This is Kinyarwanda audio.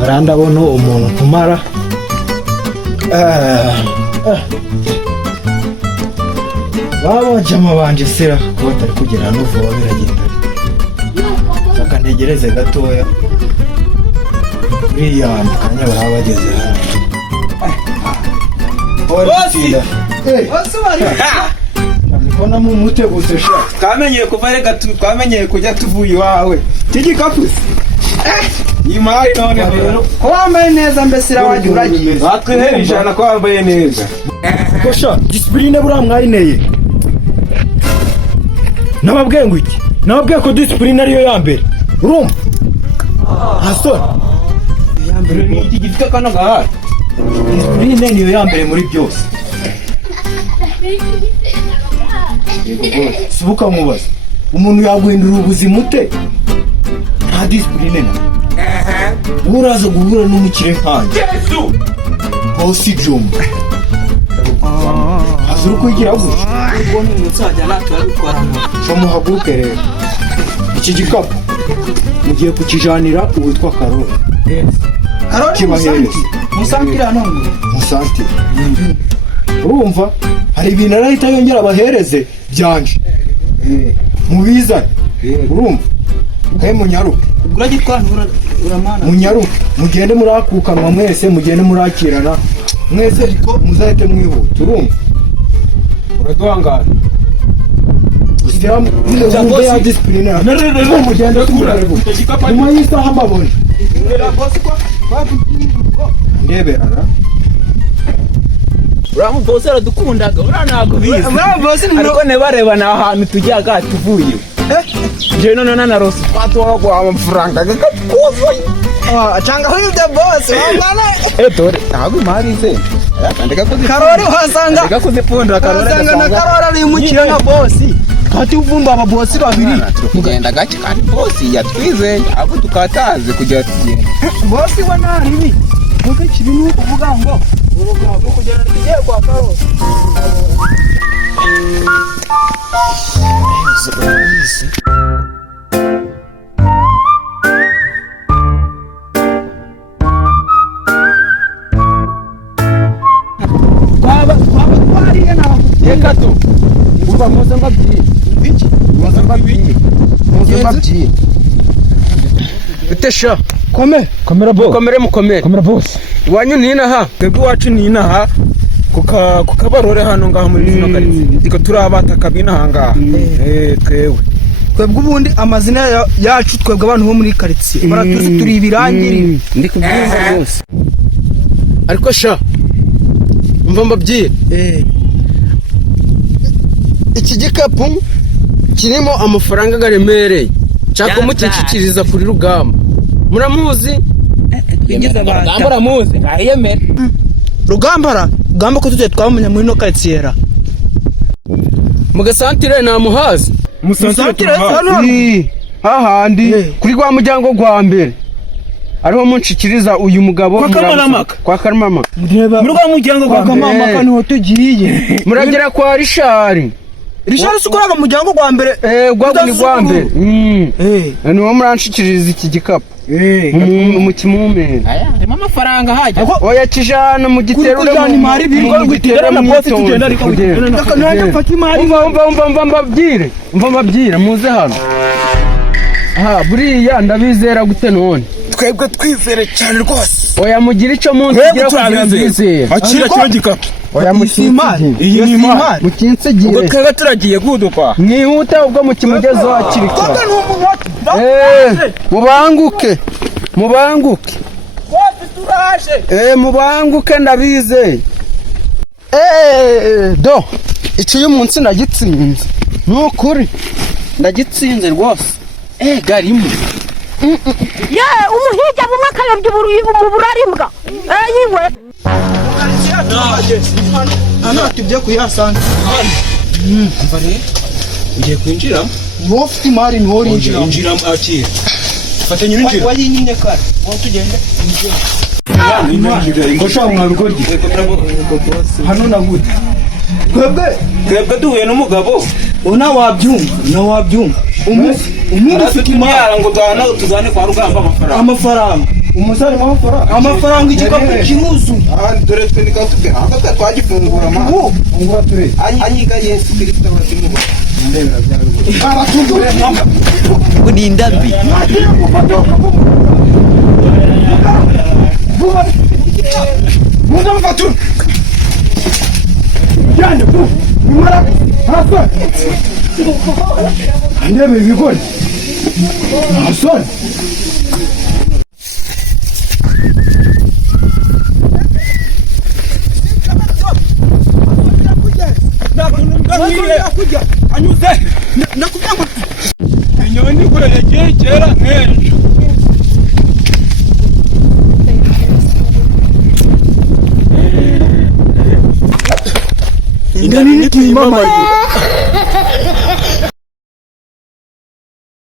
barandabona umuntu kumara babajama banje sera ko batari kugera n'uvuba biragenda bakantegereze gatoya uriya kanya baraba bageze hano bosi bari ndikona mu mutegutse sha twamenyeye kuva rega twamenyeye kujya tuvuye iwawe tigikapusi imari none rero ko wambaye neza mbese irawaje uragiye batwihera ijana ko wambaye neza ko sha discipline bura mwayineye nababwiye ngo iki nababwiye ko discipline ariyo ya mbere urumva hasoni ya mbere ni iki gifite kana gahari discipline niyo ya mbere muri byose sibuka mubaza umuntu yaguhindura ubuzima ute nta discipline na uraza guhura n'umukire nkanjye bosi jumba azuru kwigira gutya ubwo ni umutsajya natwabikorana cyo muhaguruke rero iki gikapu mugiye kukijanira uwitwa Karoli kibahereza musantira none musantira urumva hari ibintu arahita yongera abahereze byanje mubizane urumva kaye munyaruke uragitwara uramana munyaruke mugende murakukanwa mwese mugende murakirana mwese ariko muzahite mwihuta urumva uraduhangara ushyira mu ya discipline mugende kumureba nyuma y'isaha mbabona ndeberara uramu bosi aradukundaga uranago bizi ariko nebarebana ahantu tujyaga tuvuye je none na rosi twatwago amafaranga gakatuzo changa huyu the boss wangana dore ntabwo imarize Karoli uhasanga ndikakuzipunda Karoli uhasanga na Karoli ari umukire na bosi kati uvumba aba bosi babiri tugenda gake kandi bosi yatwizeye abo tukataze kujya tugenda bosi wa nani kuko kibinu kuvuga ngo urugabo kugera tugiye kwa Karoli Ekato uva muzamba byi iki muzamba byi Utesha komera boss wanyu nina ha twebwe wacu nina ha kukabarore hano ngaha muri zino karitsiye ndiko turabata kabina hanga twewe ubundi amazina yacu twebwe abantu bo muri karitsiye baratuzi turi ibirangiri ndi kubyumva bose ariko sha umva mbabyiye iki gikapu kirimo amafaranga garemereye cyako mukikikiriza kuri rugamba muramuzi twingiza abantu muramuzi ayemera rugamba ko tujye twamenya muri no karitsiye mugasantire na muhazi musantire hahandi kuri gwa mujyango gwa mbere ariho munshikiriza uyu mugabo kwa Karamama muri gwa mujyango gwa Karamama niho tugiye muragera kwa Rishari sukuraga mujyango gwa mbere gwa mbere niho muranshikiriza iki gikapu mukimume aya harimo amafaranga hajya oya kijana mu giterure mu giterure na poste tugenda ariko umva mbabwire muze hano buriya ndabizera gute none twebwe twizere cyane rwose oya mugira icyo munsi gira kugira mbizere akira kino gikapu oya mukinsigire iyi ni imari mukinsigire ubwo twebwe turagiye guduka mwihute ubwo mukimugezo hakiri kare mubanguke bose turaje mubanguke ndabizeye do icyo uyu munsi ndagitsinze nukuri ndagitsinze rwose garimo umuhijya bumwe akayobya uburarimbwa yiwe hano tujye kuyasanga ugiye kwinjiramo wowe ufite imari niwo injiramo akira fata nyinjira wayinyimye kare wowe tugende ngo shaka mwabigoryi hano nagute twebwe duhuye n'umugabo nawabyumva umuntu ufite imara ngo tuzane kwa Rugamba amafaranga umusare amafaranga igikapu kinuzu dore twe nikatubwe haka twagifungura ma ngura ture anyiga Yesu Kristo abazimu ndebera bya abatundure mwamba kuninda mbi Muda mfatun Yande Mara Hasan Ndebe bigoni Hasan Nakuja anyuze nakubwanga inyoni kwerekeye kera nk'ejo Ingani ni mama